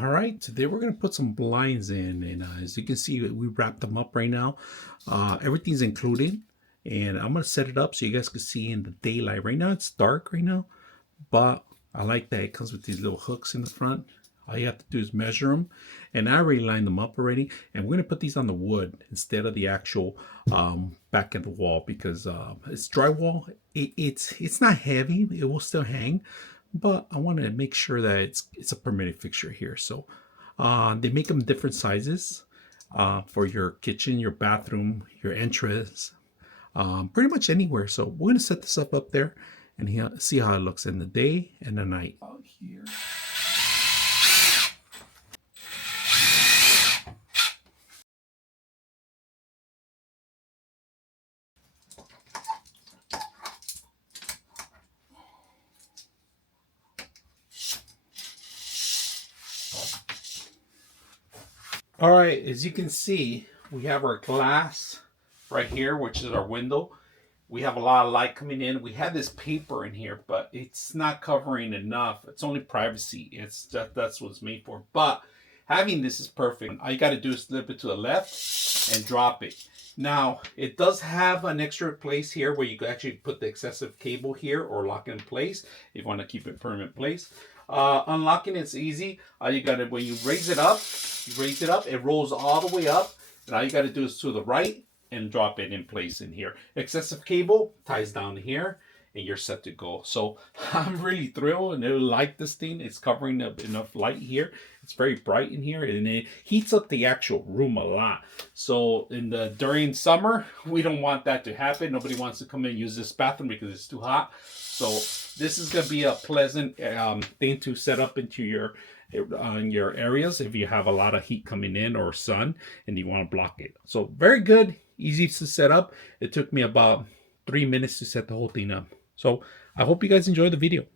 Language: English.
All right, today we're going to put some blinds in, and as you can see, we wrapped them up right now. Everything's included, and I'm going to set it up so you guys can see in the daylight. Right now it's dark right now, but I like that it comes with these little hooks in the front. All you have to do is measure them, and I already lined them up already. And we're going to put these on the wood instead of the actual back of the wall, because it's drywall. It's not heavy. It will still hang, but I want to make sure that it's a permanent fixture here. So they make them different sizes for your kitchen, your bathroom, your entrance, pretty much anywhere. So we're gonna set this up there and see how it looks in the day and the night. Out here. All right, as you can see, we have our glass right here, which is our window. We have a lot of light coming in. We have this paper in here, but it's not covering enough. It's only privacy. That's what it's made for. But having this is perfect. All you got to do is flip it to the left and drop it. Now, it does have an extra place here where you can actually put the excessive cable here or lock it in place if you want to keep it permanent place. Unlocking it's easy. All you got to, when you raise it up, it rolls all the way up, and all you got to do is to the right and drop it in place in here. Excessive cable ties down here, and you're set to go. So I'm really thrilled and I like this thing. It's covering up enough light here. It's very bright in here, and it heats up the actual room a lot. So during summer, we don't want that to happen. Nobody wants to come in and use this bathroom because it's too hot. So this is going to be a pleasant thing to set up into your areas if you have a lot of heat coming in or sun and you want to block it. So very good, easy to set up. It took me about 3 minutes to set the whole thing up. So I hope you guys enjoyed the video.